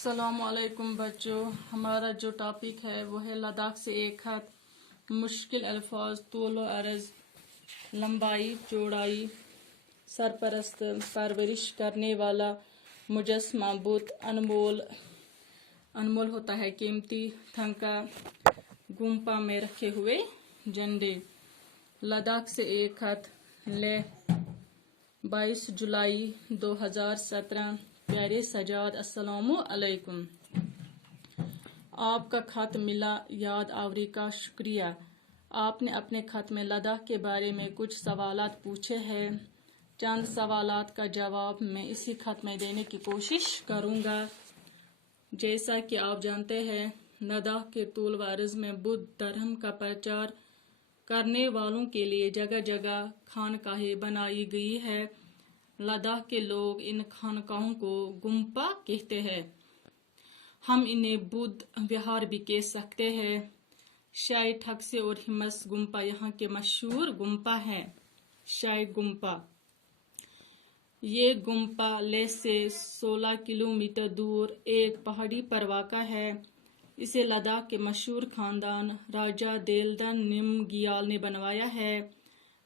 السلام علیکم بچوں، ہمارا جو ٹاپک ہے وہ ہے لداخ سے ایک خط۔ مشکل الفاظ، طول و عرض، لمبائی، چوڑائی، سرپرست، پرورش کرنے والا، مجسمہ، بت، انمول ہوتا ہے قیمتی، تھنکا، گمپا میں رکھے ہوئے جھنڈے۔ لداخ سے ایک خط، لیہ، 22 جولائی 2017۔ پیارے سجاد، السلام علیکم۔ آپ کا خط ملا، یاد آوری کا شکریہ۔ آپ نے اپنے خط میں لداخ کے بارے میں کچھ سوالات پوچھے ہیں۔ چند سوالات کا جواب میں اسی خط میں دینے کی کوشش کروں گا۔ جیسا کہ آپ جانتے ہیں، لداخ کے طول و عرض میں بدھ دھرم کا پرچار کرنے والوں کے لیے جگہ جگہ خانقاہیں بنائی گئی ہے۔ لداخ کے لوگ ان خانقاہوں کو گمپا کہتے ہیں۔ ہم انہیں بدھ وہار بھی کہہ سکتے ہیں۔ شائی ٹھکسے اور ہمس گمپا یہاں کے مشہور گمپا ہیں۔ شائی گمپا، یہ گمپا لیہ سے 16 کلومیٹر دور ایک پہاڑی پر واقع ہے۔ اسے لداخ کے مشہور خاندان راجا دیلدن نمگیال نے بنوایا ہے۔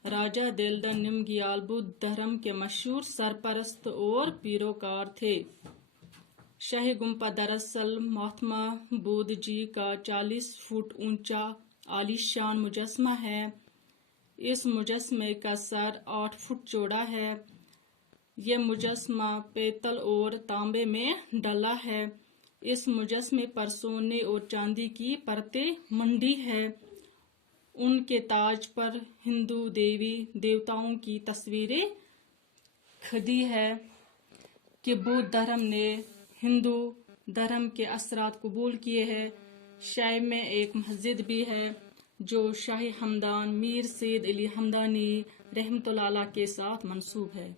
راجا دیلدن نمگیال بدھ دھرم کے مشہور سرپرست اور پیروکار تھے۔ شاہی گمپا دراصل مہاتما بدھ جی کا 40 فٹ اونچا عالیشان مجسمہ ہے۔ اس مجسمے کا سر 8 فٹ چوڑا ہے۔ یہ مجسمہ پیتل اور تانبے میں ڈھلا ہے۔ اس مجسمے پر سونے اور چاندی کی پرتیں منڈی ہے۔ ان کے تاج پر ہندو دیوی دیوتاؤں کی تصویریں کھدی ہے کہ بدھ دھرم نے ہندو دھرم کے اثرات قبول کیے ہیں۔ شائی میں ایک مسجد بھی ہے جو شاہی ہمدان میر سید علی ہمدانی رحمۃ اللہ علیہ کے ساتھ منسوب ہے۔